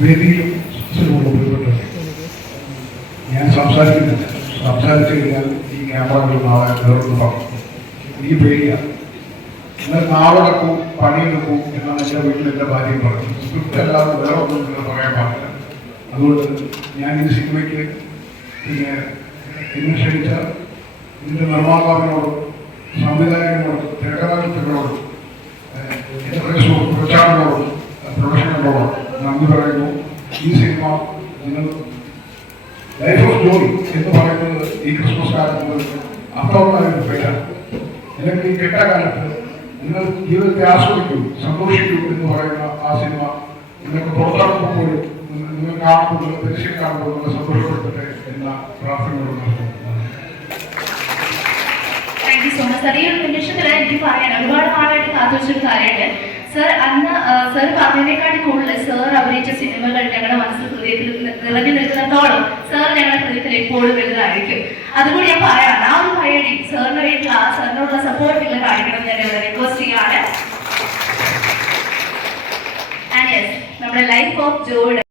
വേദിയിലും ഉൾപ്പെട്ടിട്ടുണ്ട്. ഞാൻ സംസാരിക്കുന്നില്ല. സംസാരിച്ചു കഴിഞ്ഞാൽ ഈ ക്യാമറകൾ നാളെ പറഞ്ഞു. എനിക്ക് പേടിയാണ് എന്നാൽ നാളെടുക്കൂ പണിയെടുക്കൂ എന്നാണ് എന്റെ വീട്ടിൽ എന്റെ ഭാര്യ പറഞ്ഞത്. സ്ക്രിപ്റ്റ് അല്ലാതെ വേറെ ഒന്നും നിങ്ങൾ പറയാൻ പാടില്ല. അതുകൊണ്ട് ഞാൻ ഈ സിനിമയ്ക്ക് പിന്നെ എന്നെ ക്ഷണിച്ച ഇതിന്റെ നിർമ്മാതാവിനോടും സംവിധായകനോടും തിരക്കഥാകൃത്തുക്കളോടും പറയുന്നു. ഈ സിനിമ നിങ്ങൾ ലൈഫ് ഓഫ് ജോയ് എന്ന് പറയുന്നത് ഈ ക്രിസ്മസ് കാലത്ത് അർത്ഥമുള്ള ഒരു പേരാണ് അല്ലെങ്കിൽ ഈ കെട്ടകാലത്ത് നിങ്ങൾ ജീവിതത്തെ ആസ്വദിക്കൂ സന്തോഷിക്കൂ എന്ന് പറയുന്ന ആ സിനിമ നിങ്ങൾക്ക് പുറത്തിറങ്ങുമ്പോൾ നിങ്ങൾ കാണുമ്പോൾ ദൃശ്യം കാണുമ്പോൾ നിങ്ങൾ സന്തോഷപ്പെട്ടെ എന്ന പ്രാർത്ഥനയോട് സോ മച്ച് സാർ ഒരു നിമിഷത്തിൽ എനിക്ക് പറയാൻ ഒരുപാട് നാളായിട്ട് കാത്തുവച്ചൊരു കാര്യമുണ്ട്. സർ അന്ന് സർ പറഞ്ഞതിനേക്കാട്ടി കൂടുതൽ സർ അഭിനയിച്ച സിനിമകൾ ഞങ്ങളുടെ മനസ്സിൽ ഹൃദയത്തിൽ നിറഞ്ഞു നിൽക്കുന്നിടത്തോളം സർ ഞങ്ങളുടെ ഹൃദയത്തിൽ എപ്പോഴും വലുതായിരിക്കും. അതുകൂടി ഞാൻ പറയാണ് ആ ഒരു കൈയടി സാറിന് വേണ്ടിയുള്ള ആ സാറിനോടുള്ള സപ്പോർട്ട് നിങ്ങൾ കാണിക്കണം എന്ന് ഞാൻ റിക്വസ്റ്റ് ചെയ്യാണ് നമ്മുടെ ലൈഫ് ഓഫ് ജോയുടെ